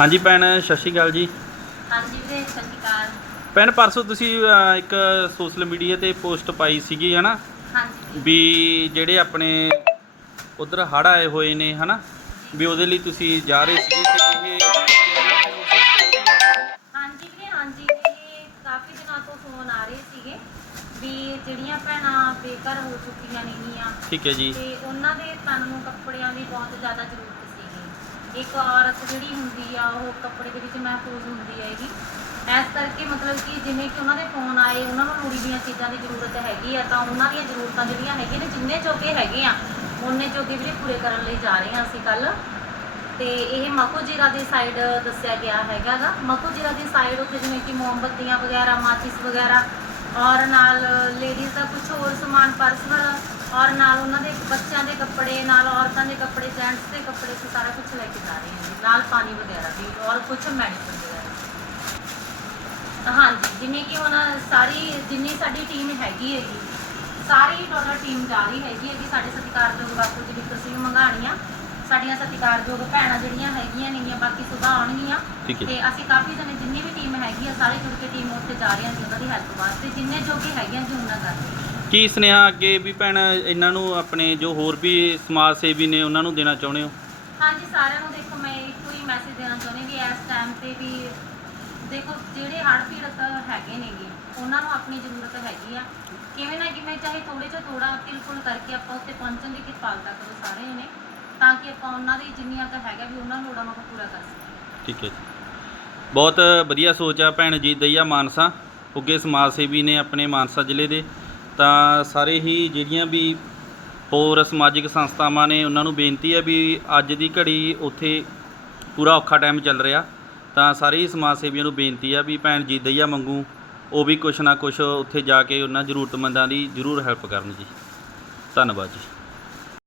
ਹਾਂਜੀ ਭੈਣ ਸਤਿ ਸ਼੍ਰੀ ਅਕਾਲ ਜੀ। ਹਾਂਜੀ ਵੀਰੇ ਸਤਿ ਸ਼੍ਰੀ ਅਕਾਲ। ਭੈਣ ਪਰਸੋਂ ਤੁਸੀਂ ਅਹ, ਇੱਕ ਸੋਸ਼ਲ ਮੀਡੀਆ ਤੇ ਪੋਸਟ ਪਾਈ ਸੀਗੀ ਹਨਾ? ਹਾਂਜੀ। ਵੀ ਜਿਹੜੇ ਆਪਣੇ ਉਧਰ ਹੜ੍ਹ ਆਏ ਹੋਏ ਨੇ ਹਨਾ? ਵੀ ਉਹਦੇ ਲਈ ਤੁਸੀਂ ਜਾ ਰਹੇ ਸੀਗੇ ਤੇ ਇਹ ਹਾਂਜੀ ਵੀਰੇ ਹਾਂਜੀ। ਇਹ ਕਾਫੀ ਦਿਨਾਂ ਤੋਂ ਫੋਨ ਆ ਰਹੇ ਸੀਗੇ ਵੀ ਜਿਹੜੀਆਂ ਭੈਣਾਂ ਬੇਘਰ ਹੋ ਚੁੱਕੀਆਂ ਨੇਗੀਆਂ ਠੀਕ ਹੈ ਜੀ। ਤੇ ਉਹਨਾਂ ਦੇ ਤਨ ਨੂੰ ਕੱਪੜਿਆਂ ਦੀ ਬਹੁਤ ਜ਼ਿਆਦਾ ਜ਼ਰੂਰਤ ਇੱਕ ਔਰਤ ਜਿਹੜੀ ਹੁੰਦੀ ਆ, ਉਹ ਕੱਪੜੇ ਦੇ ਵਿੱਚ ਮਹਿਫੂਜ਼ ਹੁੰਦੀ ਹੈਗੀ। ਇਸ ਕਰਕੇ ਮਤਲਬ ਕਿ ਜਿਵੇਂ ਕਿ ਉਹਨਾਂ ਦੇ ਫੋਨ ਆਏ, ਉਹਨਾਂ ਨੂੰ ਲੋੜੀ ਦੀਆਂ ਚੀਜ਼ਾਂ ਦੀ ਜ਼ਰੂਰਤ ਹੈਗੀ ਆ, ਤਾਂ ਉਹਨਾਂ ਦੀਆਂ ਜ਼ਰੂਰਤਾਂ ਜਿਹੜੀਆਂ ਹੈਗੀਆਂ ਨੇ, ਜਿੰਨੇ ਜੋਗੇ ਹੈਗੇ ਆ ਉਹਨੇ ਜੋਗੇ ਜਿਹੜੇ ਪੂਰੇ ਕਰਨ ਲਈ ਜਾ ਰਹੇ ਹਾਂ ਅਸੀਂ ਕੱਲ। ਤੇ ਇਹ ਮਕੋ ਜੀਰਾ ਦੀ ਸਾਈਡ ਦੱਸਿਆ ਗਿਆ ਹੈਗਾਗਾ। ਮਕੋ ਜੀਰਾ ਦੀ ਸਾਈਡ ਉੱਤੇ ਜਿਵੇਂ ਕਿ ਮੋਮਬੱਤੀਆਂ ਵਗੈਰਾ, ਮਾਚਿਸ ਵਗੈਰਾ, ਔਰ ਨਾਲ ਲੇਡੀਜ਼ ਦਾ ਕੁਝ ਹੋਰ ਸਮਾਨ ਪਰਸਨਲ ਔਰ ਨਾਲ ਉਹਨਾਂ ਦੇ ਬੱਚਿਆਂ ਦੇ ਕੱਪੜੇ ਨਾਲ ਔਰਤਾਂ ਦੇ ਕੱਪੜੇ ਜੈਂਟਸ ਦੇ ਕੱਪੜੇ ਸਾਰਾ ਕੁਝ ਲੈ ਕੇ ਜਾ ਰਹੇ ਹਾਂ ਜੀ। ਨਾਲ ਪਾਣੀ ਵਗੈਰਾ ਵੀ ਔਰ ਕੁਝ ਮੈਡੀਸਨ ਵਗੈਰਾ ਹਾਂਜੀ ਜਿਵੇਂ ਕਿ ਹੁਣ ਸਾਰੀ ਜਿੰਨੀ ਸਾਡੀ ਟੀਮ ਹੈਗੀ ਹੈਗੀ ਸਾਰੀ ਟੋਟਲ ਟੀਮ ਜਾ ਰਹੀ ਹੈਗੀ ਹੈਗੀ ਸਾਡੇ ਸਤਿਕਾਰਯੋਗ ਬਾਪੂ ਜੀ ਵਿਕਰ ਸਿੰਘ ਮੰਗਾਣੀਆਂ ਸਾਡੀਆਂ ਸਤਿਕਾਰਯੋਗ ਭੈਣਾਂ ਜਿਹੜੀਆਂ ਹੈਗੀਆਂ ਨੇਗੀਆਂ ਬਾਕੀ ਸੁਬਾਹ ਆਉਣਗੀਆਂ। ਹੈ। ਤੇ ਅਸੀਂ ਕਾਫੀ ਜਣੇ ਜਿੰਨੀ ਵੀ ਟੀਮ ਹੈਗੀ ਆ ਸਾਰੇ ਜੁੜ ਕੇ ਟੀਮ ਉੱਥੇ ਜਾ ਰਹੇ ਹਾਂ ਜੀ ਉਹਨਾਂ ਦੀ ਹੈਲਪ ਵਾਸਤੇ। ਜਿੰਨੇ ਜੋਗੇ ਹੈਗੇ ਆ ਜੀ ਉਹਨਾਂ ਕਰ ਰਹੇ ਹਾਂ। ਕੀ ਸੁਨੇਹਾ ਅੱਗੇ ਵੀ ਭੈਣ ਇਹਨਾਂ ਨੂੰ ਆਪਣੇ ਜੋ ਹੋਰ ਵੀ ਸਮਾਜ ਸੇਵੀ ਨੇ ਉਹਨਾਂ ਨੂੰ ਦੇਣਾ ਚਾਹੁੰਦੇ ਹੋ? ਹਾਂਜੀ ਸਾਰਿਆਂ ਨੂੰ ਦੇਖੋ ਮੈਂ ਇੱਕੋ ਹੀ ਮੈਸੇਜ ਦੇਣਾ ਚਾਹੁੰਦੀ ਵੀ ਇਸ ਟਾਈਮ ਤੇ ਵੀ ਦੇਖੋ ਜਿਹੜੇ ਹੜ੍ਹ ਪੀੜਤ ਹੈਗੇ ਨੇਗੇ ਉਹਨਾਂ ਨੂੰ ਆਪਣੀ ਜ਼ਰੂਰਤ ਹੈਗੀ ਆ। ਕਿਵੇਂ ਨਾ ਕਿਵੇਂ ਚਾਹੇ ਥੋੜੇ ਜਿਹਾ ਥੋੜਾ ਤਿਲਫੁਲ ਕਰਕੇ ਆਪਾਂ ਉੱਥੇ ਪਹੁੰਚਣ ਦੀ ਕਿਰਪਾਲਤਾ ਕਰੋ ਸਾਰਿਆਂ ਨੇ ਤਾਂ ਕਿ ਆਪਾਂ ਉਹਨਾਂ ਦੀ ਜਿੰਨੀਆਂ ਕੁ ਹੈਗਾ ਵੀ ਉਹਨਾਂ ਲੋੜਾਂ ਨੂੰ ਆਪਾਂ ਪੂਰਾ ਕਰ ਸਕੀਏ। ਠੀਕ ਹੈ ਜੀ। ਬਹੁਤ ਵਧੀਆ ਸੋਚ ਆ ਭੈਣ ਜੀ ਦਈਆ ਮਾਨਸਾ। ਉੱਗੇ ਸਮਾਜ ਸੇਵੀ ਨੇ ਆਪਣੇ ਮਾਨਸਾ ਜ਼ਿਲ੍ਹੇ ਦੇ ਤਾਂ ਸਾਰੇ ਹੀ ਜਿਹੜੀਆਂ ਵੀ ਹੋਰ ਸਮਾਜਿਕ ਸੰਸਥਾਵਾਂ ਨੇ, ਉਹਨਾਂ ਨੂੰ ਬੇਨਤੀ ਹੈ ਵੀ ਅੱਜ ਦੀ ਘੜੀ ਉੱਥੇ ਪੂਰਾ ਔਖਾ ਟਾਈਮ ਚੱਲ ਰਿਹਾ। ਤਾਂ ਸਾਰੇ ਹੀ ਸਮਾਜ ਸੇਵੀਆਂ ਨੂੰ ਬੇਨਤੀ ਆ ਵੀ ਭੈਣ ਜੀ, ਦਈਆ ਮੰਗੂ ਉਹ ਵੀ ਕੁਛ ਨਾ ਕੁਛ ਉੱਥੇ ਜਾ ਕੇ ਉਹਨਾਂ ਜ਼ਰੂਰਤਮੰਦਾਂ ਦੀ ਜ਼ਰੂਰ ਹੈਲਪ ਕਰਨ ਜੀ। ਧੰਨਵਾਦ ਜੀ।